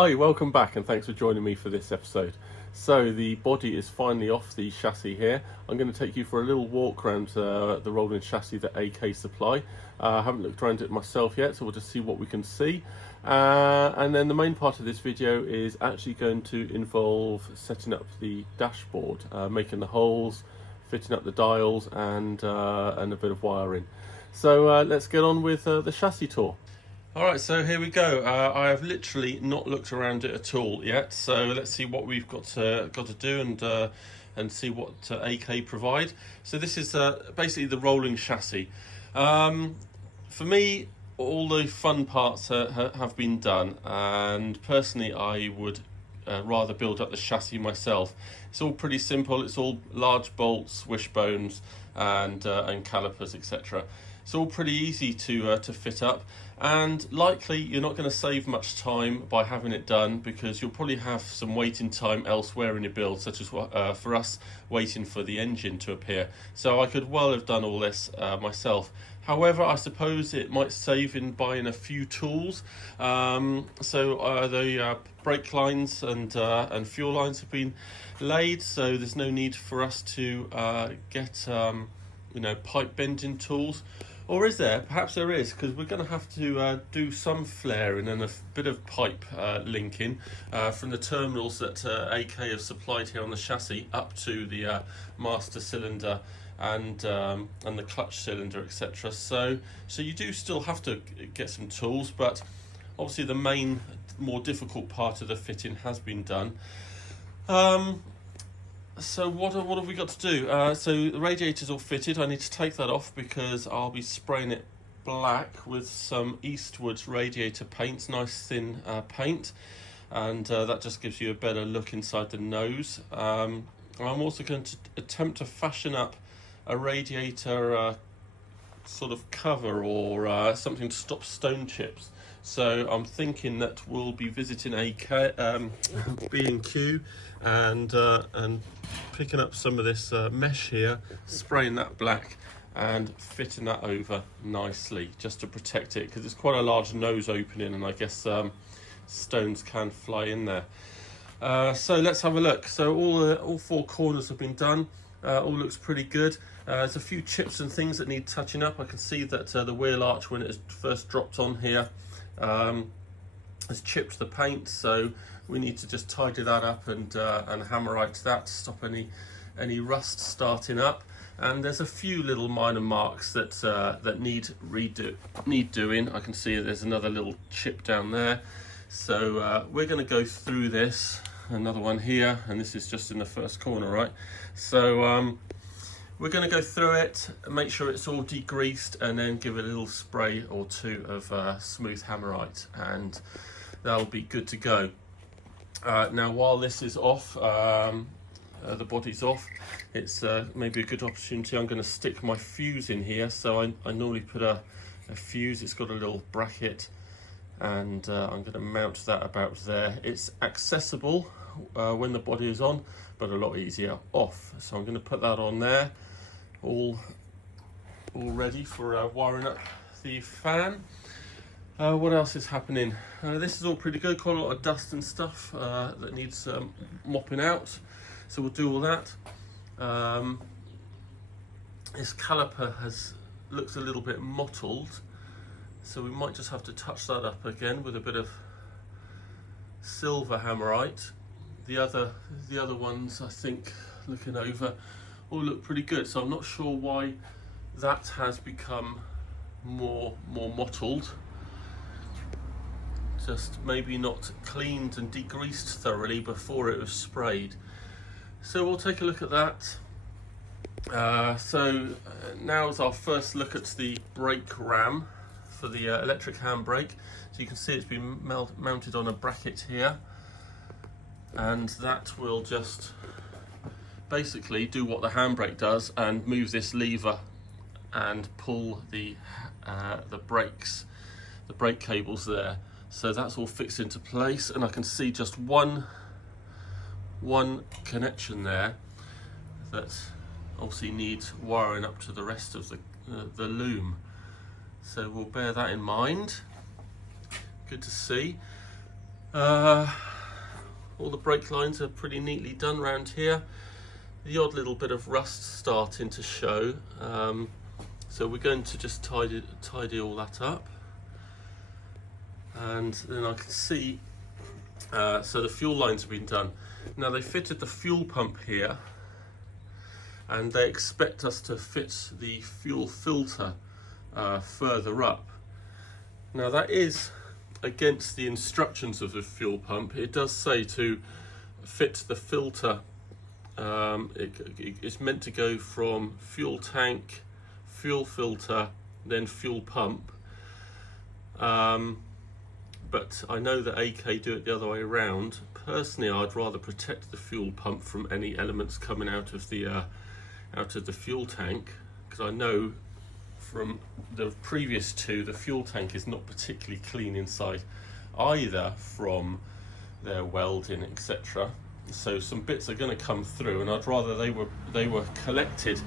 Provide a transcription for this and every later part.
Hi, welcome back and thanks for joining me for this episode. So the body is finally off the chassis here. I'm going to take you for a little walk around the rolling chassis that AK supply. I haven't looked around it myself yet, so we'll just see what we can see. And then the main part of this video is actually going to involve setting up the dashboard, making the holes, fitting up the dials and a bit of wiring. So let's get on with the chassis tour. Alright, so here we go. I have literally not looked around it at all yet, so let's see what we've got to do and see what AK provide. So this is basically the rolling chassis. For me, all the fun parts have been done, and personally I would rather build up the chassis myself. It's all pretty simple. It's all large bolts, wishbones and calipers, etc. It's all pretty easy to fit up, and likely you're not going to save much time by having it done, because you'll probably have some waiting time elsewhere in your build, such as for us waiting for the engine to appear. So I could well have done all this myself. However, I suppose it might save in buying a few tools. The brake lines and fuel lines have been laid, so there's no need for us to get pipe bending tools. Or is there? Perhaps there is, because we're going to have to do some flaring and a bit of pipe linking from the terminals that AK have supplied here on the chassis up to the master cylinder and the clutch cylinder, etc. So you do still have to get some tools, but obviously the main, more difficult part of the fitting has been done. So what have we got to do? So the radiator's all fitted. I need to take that off because I'll be spraying it black with some Eastwood's radiator paint, nice thin paint, and that just gives you a better look inside the nose. I'm also going to attempt to fashion up a radiator sort of cover or something to stop stone chips. So I'm thinking that we'll be visiting B&Q and picking up some of this mesh here, spraying that black and fitting that over nicely just to protect it, because it's quite a large nose opening and I guess stones can fly in there. So let's have a look. So all four corners have been done. All looks pretty good. There's a few chips and things that need touching up. I can see that the wheel arch, when it first dropped on here, has chipped the paint, so we need to just tidy that up and hammerite that to stop any rust starting up. And there's a few little minor marks that need doing. I can see there's another little chip down there. So we're going to go through this. Another one here, and this is just in the first corner, right? So we're going to go through it, make sure it's all degreased, and then give it a little spray or two of smooth hammerite, and that'll be good to go. Now, while this is off, the body's off, it's maybe a good opportunity. I'm going to stick my fuse in here. So I normally put a fuse. It's got a little bracket, and I'm going to mount that about there. It's accessible when the body is on, but a lot easier off. So I'm going to put that on there, all ready for wiring up the fan. What else is happening? This is all pretty good. Quite a lot of dust and stuff that needs mopping out, so we'll do all that. This caliper looks a little bit mottled, so we might just have to touch that up again with a bit of silver hammerite. The other ones, I think, looking over, all look pretty good. So I'm not sure why that has become more mottled. Just maybe not cleaned and degreased thoroughly before it was sprayed. So we'll take a look at that. Now's our first look at the brake ram for the electric handbrake. So you can see it's been mounted on a bracket here, and that will just basically do what the handbrake does and move this lever and pull the brake cables there. So that's all fixed into place, and I can see just one connection there that obviously needs wiring up to the rest of the loom. So we'll bear that in mind. Good to see. All the brake lines are pretty neatly done around here. The odd little bit of rust starting to show, so we're going to just tidy all that up. And then I can see, so the fuel lines have been done. Now they fitted the fuel pump here, and they expect us to fit the fuel filter further up. Now that is against the instructions of the fuel pump. It does say to fit the filter, it's meant to go from fuel tank, fuel filter, then fuel pump. But I know that AK do it the other way around. Personally, I'd rather protect the fuel pump from any elements coming out of the fuel tank, because I know from the previous two, the fuel tank is not particularly clean inside either, from their welding, etc. So some bits are going to come through, and I'd rather they were collected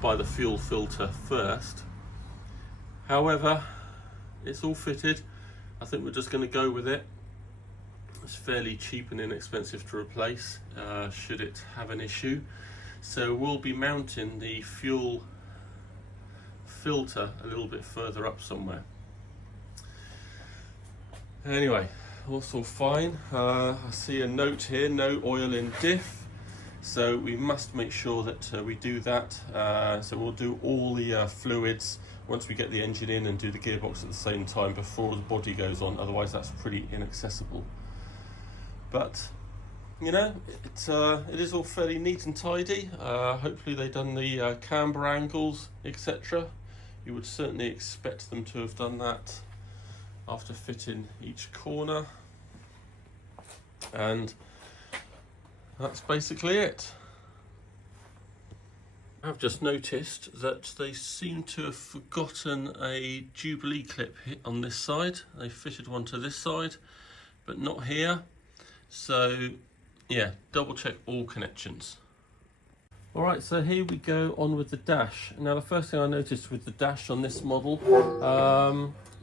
by the fuel filter first. However, it's all fitted. I think we're just going to go with it. It's fairly cheap and inexpensive to replace, should it have an issue. So we'll be mounting the fuel filter a little bit further up somewhere. Anyway, also fine. I see a note here, no oil in diff. So we must make sure that we do that. So we'll do all the fluids once we get the engine in, and do the gearbox at the same time before the body goes on. Otherwise that's pretty inaccessible. But you know, it is all fairly neat and tidy. Hopefully they've done the camber angles, etc. You would certainly expect them to have done that after fitting each corner. And that's basically it. I've just noticed that they seem to have forgotten a Jubilee clip on this side. They fitted one to this side, but not here. So yeah, double check all connections. All right, so here we go on with the dash. Now the first thing I noticed with the dash on this model,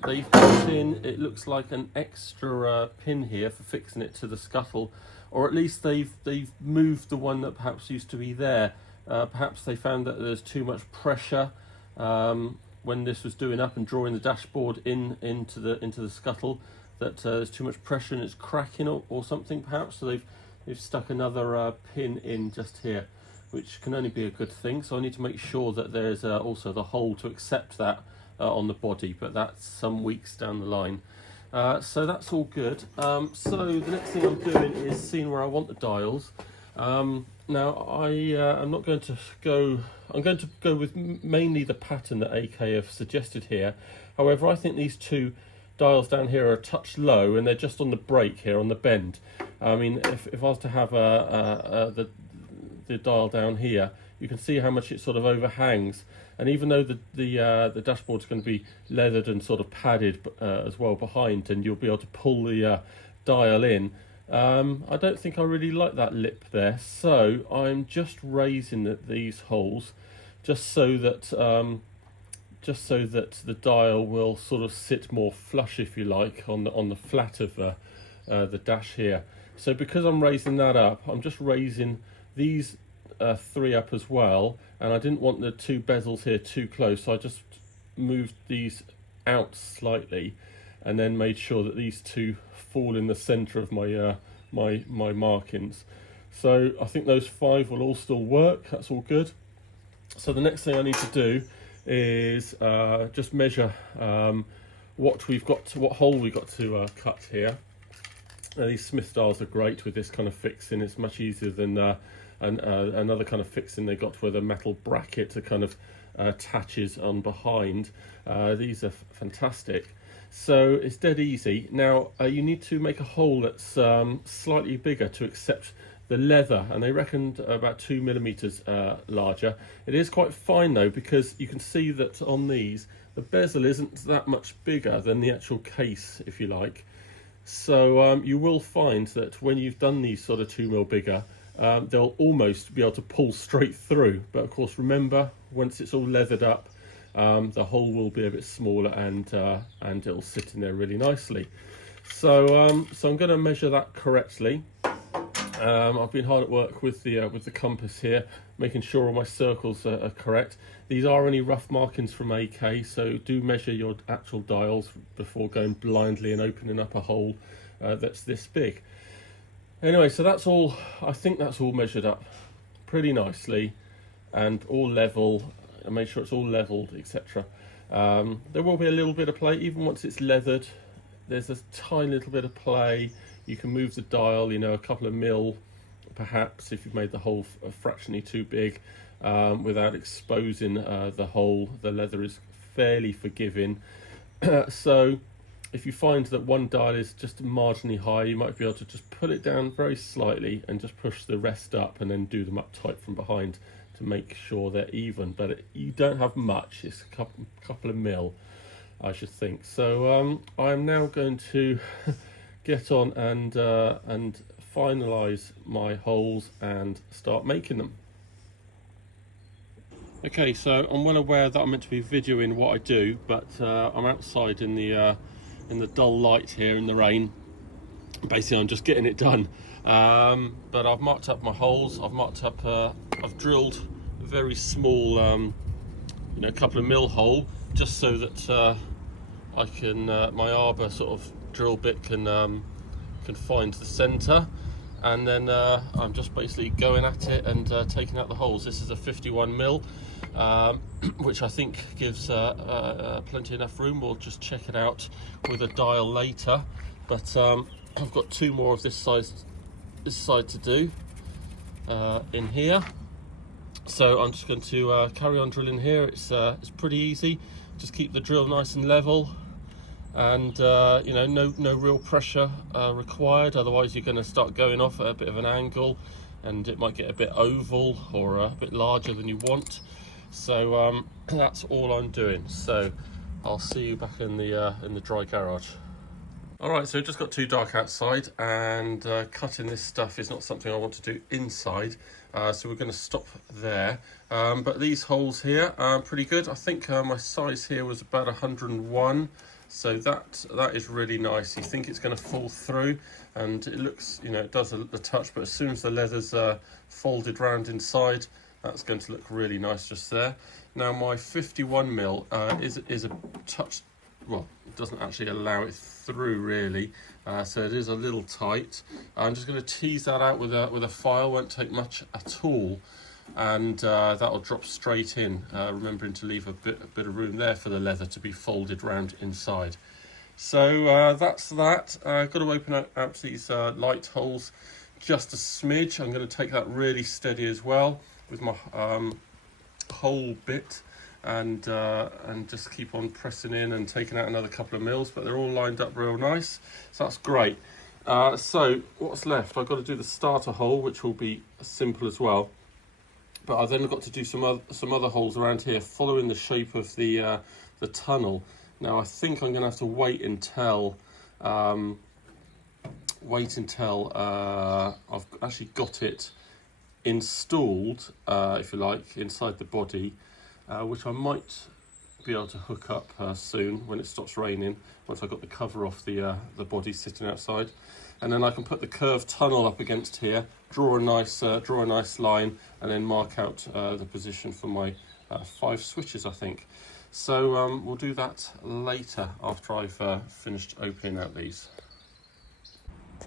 they've put in, it looks like an extra pin here for fixing it to the scuttle, or at least they've moved the one that perhaps used to be there. Perhaps they found that there's too much pressure when this was doing up and drawing the dashboard into the scuttle, that there's too much pressure and it's cracking or something perhaps. So they've stuck another pin in just here, which can only be a good thing. So I need to make sure that there's also the hole to accept that on the body, but that's some weeks down the line. So that's all good. So the next thing I'm doing is seeing where I want the dials. Now I'm going to go with mainly the pattern that AK have suggested here. However, I think these two dials down here are a touch low, and they're just on the brake here on the bend. I mean, if I was to have the dial down here, you can see how much it sort of overhangs. And even though the dashboard's going to be leathered and sort of padded as well behind, and you'll be able to pull the dial in, I don't think I really like that lip there. So I'm just raising these holes just so that the dial will sort of sit more flush, if you like, on the flat of the dash here. So because I'm raising that up, I'm just raising these three up as well, and I didn't want the two bezels here too close, so I just moved these out slightly and then made sure that these two fall in the center of my my markings. So I think those 5 will all still work. That's all good. So the next thing I need to do is just measure what hole we've got to cut here. Now, these Smith dials are great with this kind of fixing. It's much easier than another kind of fixing they got where the metal bracket to kind of attaches on behind. These are fantastic. So it's dead easy. Now you need to make a hole that's slightly bigger to accept the leather, and they reckoned about 2 millimeters larger. It is quite fine though, because you can see that on these the bezel isn't that much bigger than the actual case, if you like. So you will find that when you've done these sort of 2 mil bigger, they'll almost be able to pull straight through. But of course, remember, once it's all leathered up, the hole will be a bit smaller, and it'll sit in there really nicely. So I'm going to measure that correctly. I've been hard at work with the compass here, making sure all my circles are correct. These are only rough markings from AK, so do measure your actual dials before going blindly and opening up a hole that's this big. Anyway, so that's all. I think that's all measured up pretty nicely and all level. I made sure it's all leveled, etc. There will be a little bit of play even once it's leathered. There's a tiny little bit of play. You can move the dial, you know, a couple of mil perhaps if you've made the hole fractionally too big, without exposing the hole. The leather is fairly forgiving. So if you find that one dial is just marginally high, you might be able to just pull it down very slightly and just push the rest up and then do them up tight from behind to make sure they're even. But you don't have much, it's a couple of mil, I should think. So I'm now going to get on and finalize my holes and start making them. Okay, so I'm well aware that I'm meant to be videoing what I do, but I'm outside in the dull light here in the rain. Basically, I'm just getting it done. But I've marked up my holes. I've drilled a very small, couple of mil hole, just so that I can my arbor sort of drill bit can find the center, and then I'm just basically going at it and taking out the holes. This is a 51 mil, which I think gives plenty enough room. We'll just check it out with a dial later, but I've got two more of this side to do in here. So I'm just going to carry on drilling here. It's pretty easy. Just keep the drill nice and level, and no real pressure required. Otherwise, you're going to start going off at a bit of an angle, and it might get a bit oval or a bit larger than you want. So that's all I'm doing. So I'll see you back in the dry garage. Alright, so it just got too dark outside, and cutting this stuff is not something I want to do inside, so we're going to stop there. But these holes here are pretty good. I think my size here was about 101, so that is really nice. You think it's going to fall through, and it looks, it does the touch, but as soon as the leather's folded round inside, that's going to look really nice just there. Now my 51 mil is a touch, well, it doesn't actually allow it through really, so it is a little tight. I'm just going to tease that out with a file. Won't take much at all, and that'll drop straight in, remembering to leave a bit of room there for the leather to be folded round inside. So that's that. Got to open up these light holes just a smidge. I'm going to take that really steady as well with my hole bit, and just keep on pressing in and taking out another couple of mils, but they're all lined up real nice, so that's great. So what's left? I've got to do the starter hole, which will be simple as well, but I've then got to do some other holes around here following the shape of the tunnel. Now I think I'm going to have to wait until I've actually got it installed, if you like, inside the body, which I might be able to hook up soon when it stops raining, once I've got the cover off the body sitting outside, and then I can put the curved tunnel up against here, draw a nice line, and then mark out the position for my 5 switches, I think. So we'll do that later after I've finished opening out these.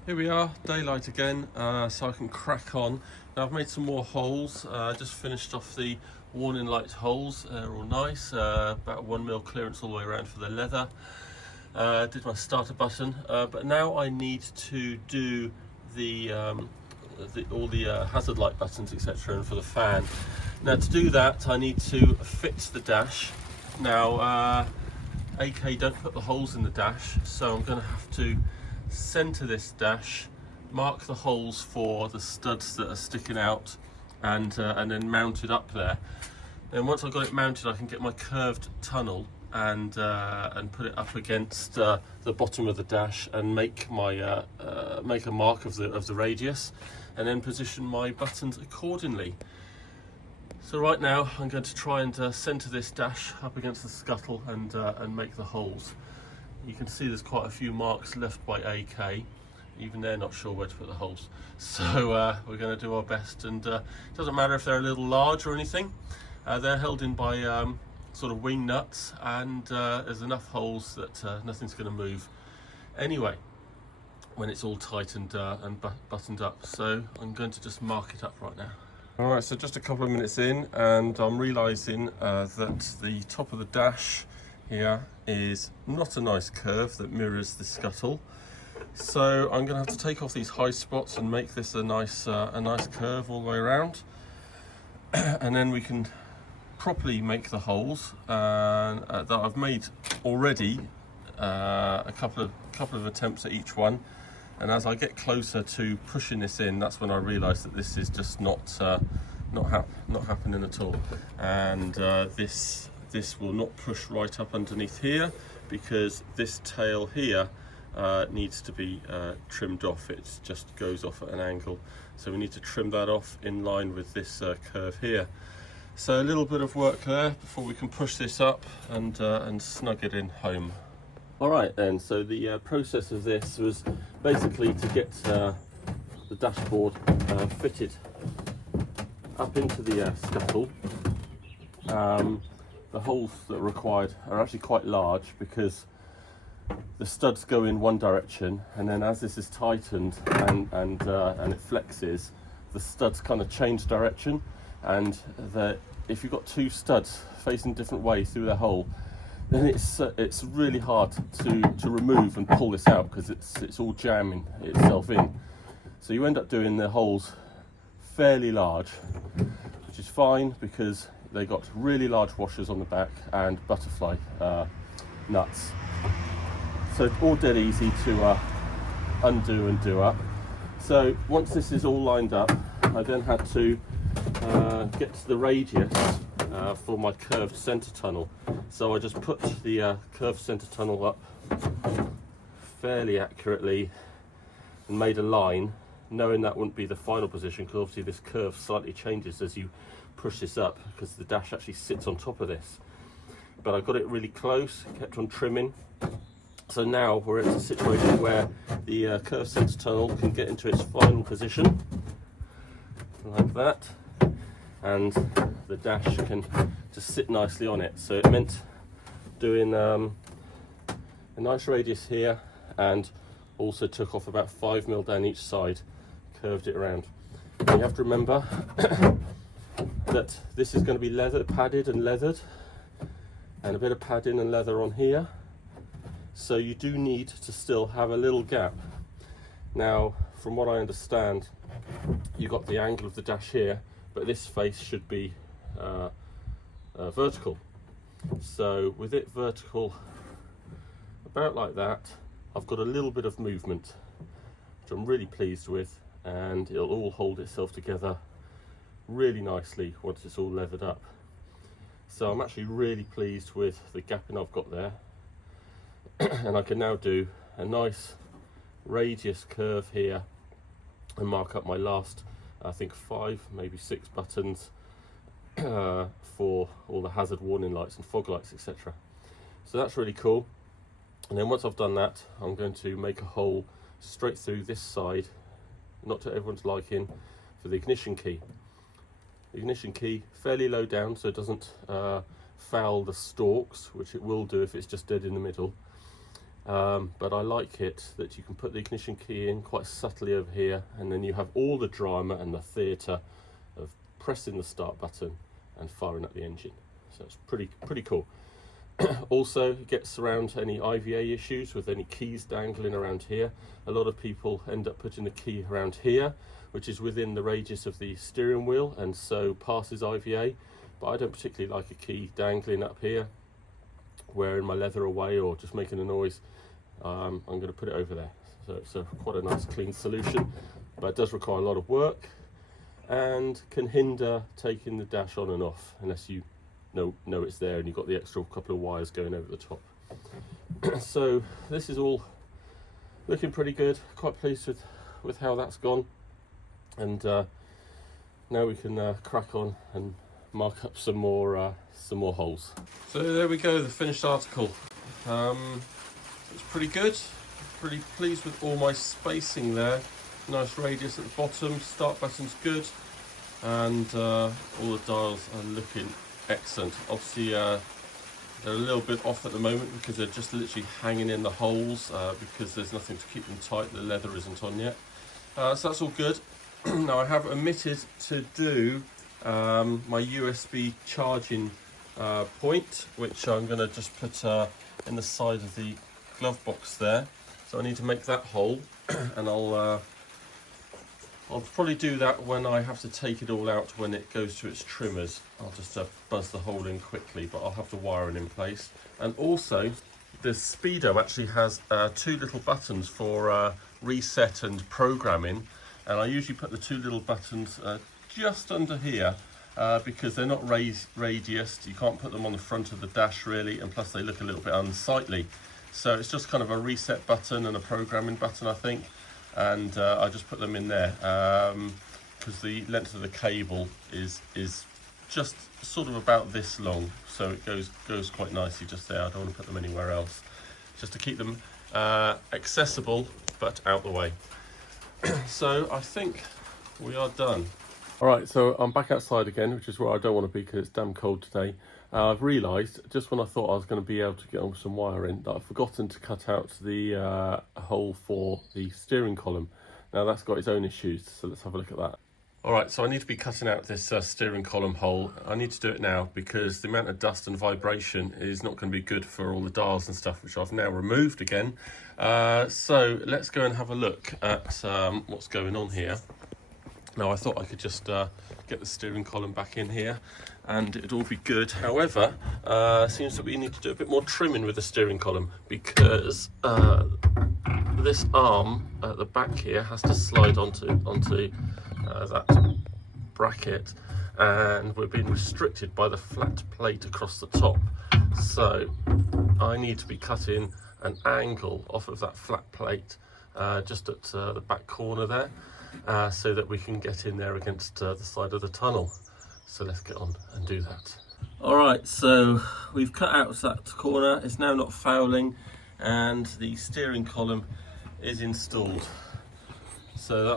Here we are, daylight again, so I can crack on. Now I've made some more holes, just finished off the warning light holes. They're all nice, about 1 mil clearance all the way around for the leather. Did my starter button, but now I need to do all the hazard light buttons, etc., and for the fan. Now to do that I need to fit the dash. Now AK don't put the holes in the dash, so I'm going to have to center this dash, mark the holes for the studs that are sticking out, and then mount it up there. Then once I've got it mounted, I can get my curved tunnel and put it up against the bottom of the dash and make my make a mark of the radius, and then position my buttons accordingly. So right now I'm going to try and center this dash up against the scuttle and make the holes. you can see there's quite a few marks left by AK. Even they're not sure where to put the holes. So we're going to do our best, and it doesn't matter if they're a little large or anything. They're held in by sort of wing nuts, and there's enough holes that nothing's going to move anyway when it's all tightened and buttoned up. So I'm going to just mark it up right now. Alright, so just a couple of minutes in, and I'm realising that the top of the dash here is not a nice curve that mirrors the scuttle. So I'm going to have to take off these high spots and make this a nice curve all the way around, and then we can properly make the holes that I've made already. A couple of attempts at each one, and as I get closer to pushing this in, that's when I realise that this is just not happening at all, and this will not push right up underneath here, because this tail here needs to be trimmed off. It just goes off at an angle, so we need to trim that off in line with this curve here. So a little bit of work there before we can push this up and snug it in home. Alright then, so the process of this was basically to get the dashboard fitted up into the scuttle. The holes that are required are actually quite large, because the studs go in one direction, and then as this is tightened and it flexes, the studs kind of change direction, and if you've got two studs facing different ways through the hole, then it's really hard to remove and pull this out, because it's all jamming itself in. So you end up doing the holes fairly large, which is fine because they got really large washers on the back and butterfly nuts. So it's all dead easy to undo and do up. So once this is all lined up, I then had to get to the radius for my curved centre tunnel. So I just put the curved centre tunnel up fairly accurately and made a line, knowing that wouldn't be the final position, because obviously this curve slightly changes as you push this up, because the dash actually sits on top of this. But I got it really close, kept on trimming. So now we're at a situation where the curved centre tunnel can get into its final position, like that, and the dash can just sit nicely on it. So it meant doing a nice radius here, and also took off about 5 mil down each side, curved it around. And you have to remember that this is going to be padded and leathered, and a bit of padding and leather on here. So you do need to still have a little gap. Now, from what I understand, you've got the angle of the dash here, but this face should be vertical. So with it vertical about like that, I've got a little bit of movement, which I'm really pleased with, and it'll all hold itself together really nicely once it's all leathered up. So I'm actually really pleased with the gapping I've got there. And I can now do a nice radius curve here and mark up my last, I think 5, maybe 6 buttons for all the hazard warning lights and fog lights, etc. So that's really cool. And then once I've done that, I'm going to make a hole straight through this side, not to everyone's liking, for the ignition key. The ignition key fairly low down, so it doesn't foul the stalks, which it will do if it's just dead in the middle. But I like it that you can put the ignition key in quite subtly over here, and then you have all the drama and the theatre of pressing the start button and firing up the engine. So it's pretty cool. Also, it gets around any IVA issues with any keys dangling around here. A lot of people end up putting the key around here, which is within the radius of the steering wheel, and so passes IVA. But I don't particularly like a key dangling up here, wearing my leather away or just making a noise. I'm going to put it over there. So it's quite a nice clean solution, but it does require a lot of work and can hinder taking the dash on and off unless you know it's there and you've got the extra couple of wires going over the top. So this is all looking pretty good. Quite pleased with how that's gone, and now we can crack on and mark up some more holes. So there we go, the finished article. It's pretty good. Pretty pleased with all my spacing there. Nice radius at the bottom, start button's good, and all the dials are looking excellent. Obviously they're a little bit off at the moment because they're just literally hanging in the holes because there's nothing to keep them tight, the leather isn't on yet. So that's all good. Now I have omitted to do my USB charging point, which I'm going to just put in the side of the glove box there. So I need to make that hole, and I'll probably do that when I have to take it all out when it goes to its trimmers. I'll just buzz the hole in quickly, but I'll have the wiring in place. And also, the Speedo actually has 2 little buttons for reset and programming, and I usually put the 2 little buttons just under here because they're not radiused. You can't put them on the front of the dash really, and plus they look a little bit unsightly. So it's just kind of a reset button and a programming button, I think, and I just put them in there because the length of the cable is just sort of about this long, so it goes quite nicely just there. I don't want to put them anywhere else, just to keep them accessible but out the way. So I think we are done. All right, so I'm back outside again, which is where I don't want to be because it's damn cold today. I've realised, just when I thought I was going to be able to get on some wiring, that I've forgotten to cut out the hole for the steering column. Now that's got its own issues, so let's have a look at that. All right, so I need to be cutting out this steering column hole. I need to do it now because the amount of dust and vibration is not going to be good for all the dials and stuff, which I've now removed again. So let's go and have a look at what's going on here. Now I thought I could just get the steering column back in here and it'd all be good. However, seems that we need to do a bit more trimming with the steering column because this arm at the back here has to slide onto that bracket, and we're being restricted by the flat plate across the top. So I need to be cutting an angle off of that flat plate just at the back corner there, so that we can get in there against the side of the tunnel. So let's get on and do that. All right, so we've cut out that corner. It's now not fouling, and the steering column is installed. So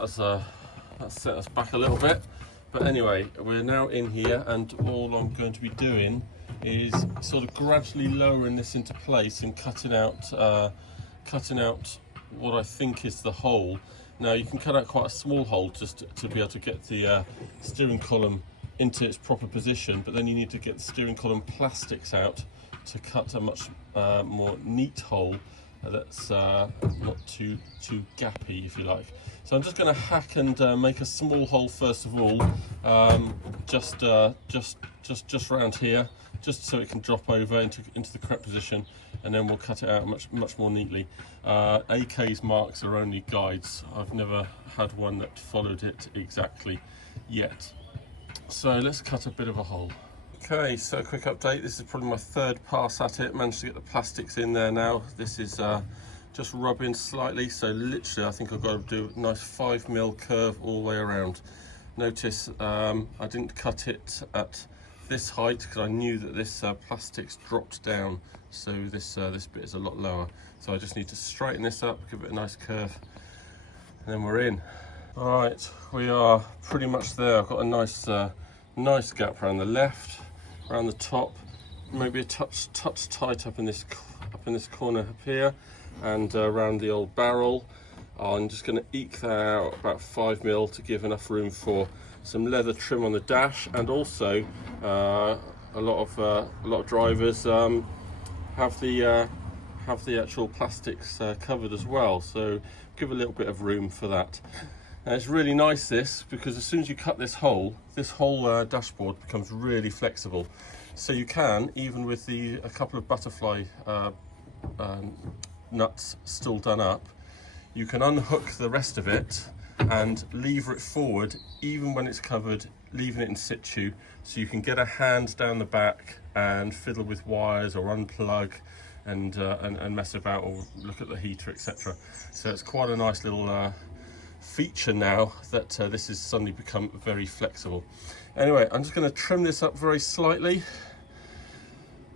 that's set us back a little bit. But anyway, we're now in here, and all I'm going to be doing is sort of gradually lowering this into place and cutting out what I think is the hole. Now you can cut out quite a small hole just to be able to get the steering column into its proper position, but then you need to get the steering column plastics out to cut a much more neat hole that's not too gappy, if you like. So I'm just going to hack and make a small hole first of all, just round here, just so it can drop over into the correct position, and then we'll cut it out much more neatly. AK's marks are only guides. I've never had one that followed it exactly yet. So let's cut a bit of a hole. Okay, so a quick update. This is probably my 3rd pass at it. Managed to get the plastics in there now. This is just rubbing slightly, so literally I think I've got to do a nice 5mm curve all the way around. Notice I didn't cut it at this height because I knew that this plastics dropped down, so this bit is a lot lower. So I just need to straighten this up, give it a nice curve, and then we're in. All right, we are pretty much there. I've got a nice gap around the left, around the top, maybe a touch tight up in this corner up here, and around the old barrel. I'm just going to eke that out about 5mm to give enough room for some leather trim on the dash, and also a lot of drivers have the actual plastics covered as well, so give a little bit of room for that. And it's really nice this, because as soon as you cut this whole dashboard becomes really flexible. So you can, even with a couple of butterfly nuts still done up, you can unhook the rest of it and lever it forward even when it's covered, leaving it in situ, so you can get a hand down the back and fiddle with wires or unplug and mess about or look at the heater, etc. So it's quite a nice little feature now that this has suddenly become very flexible. Anyway, I'm just going to trim this up very slightly.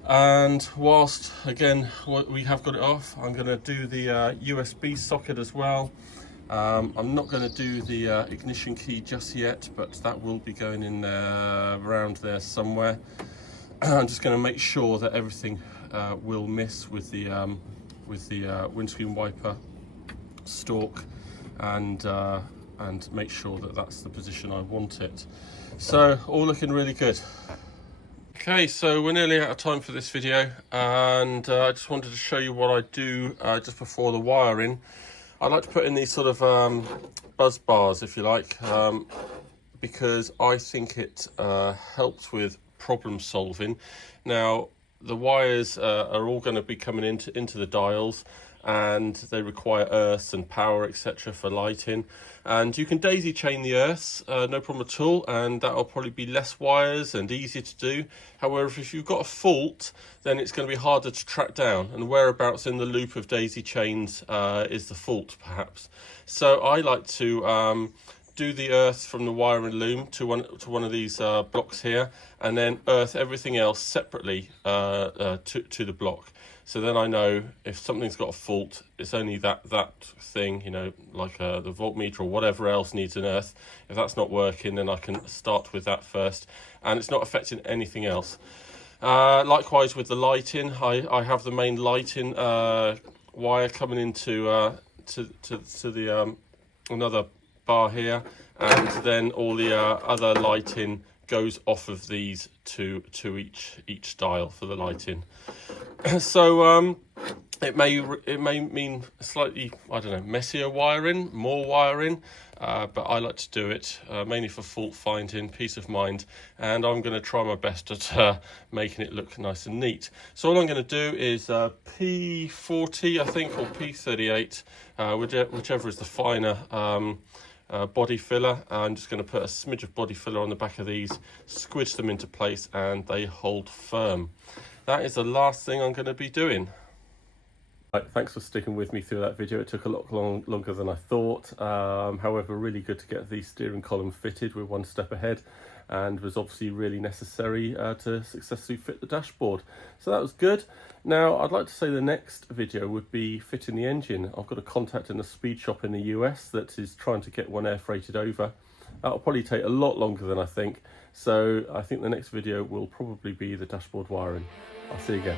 And whilst again we have got it off, I'm going to do the USB socket as well. I'm not going to do the ignition key just yet, but that will be going in there, around there somewhere. I'm just going to make sure that everything will miss with the windscreen wiper stalk, and make sure that that's the position I want it. So all looking really good. Okay, so we're nearly out of time for this video, and I just wanted to show you what I do just before the wiring. I like to put in these sort of buzz bars, if you like, because I think it helps with problem solving. Now, the wires are all going to be coming into the dials, and they require earths and power, etc. for lighting. And you can daisy chain the earths, no problem at all, and that'll probably be less wires and easier to do. However, if you've got a fault, then it's going to be harder to track down, and whereabouts in the loop of daisy chains is the fault, perhaps. So I like to do the earth from the wiring loom to one of these blocks here, and then earth everything else separately to the block. So then I know if something's got a fault, it's only that thing, you know, like the voltmeter or whatever else needs an earth. If that's not working, then I can start with that first, and it's not affecting anything else. Likewise with the lighting, I have the main lighting wire coming into to the another bar here, and then all the other lighting goes off of these to each dial for the lighting. So it may mean slightly, I don't know, messier wiring, more wiring, but I like to do it mainly for fault finding, peace of mind, and I'm going to try my best at making it look nice and neat. So all I'm going to do is P40, I think, or P38, whichever is the finer body filler. I'm just going to put a smidge of body filler on the back of these, squidge them into place, and they hold firm. That is the last thing I'm going to be doing. Right, thanks for sticking with me through that video. It took a lot longer than I thought. However, really good to get the steering column fitted. We're one step ahead, and was obviously really necessary to successfully fit the dashboard. So that was good. Now, I'd like to say the next video would be fitting the engine. I've got a contact in a speed shop in the US that is trying to get one air freighted over. That'll probably take a lot longer than I think. So I think the next video will probably be the dashboard wiring. I'll see you again.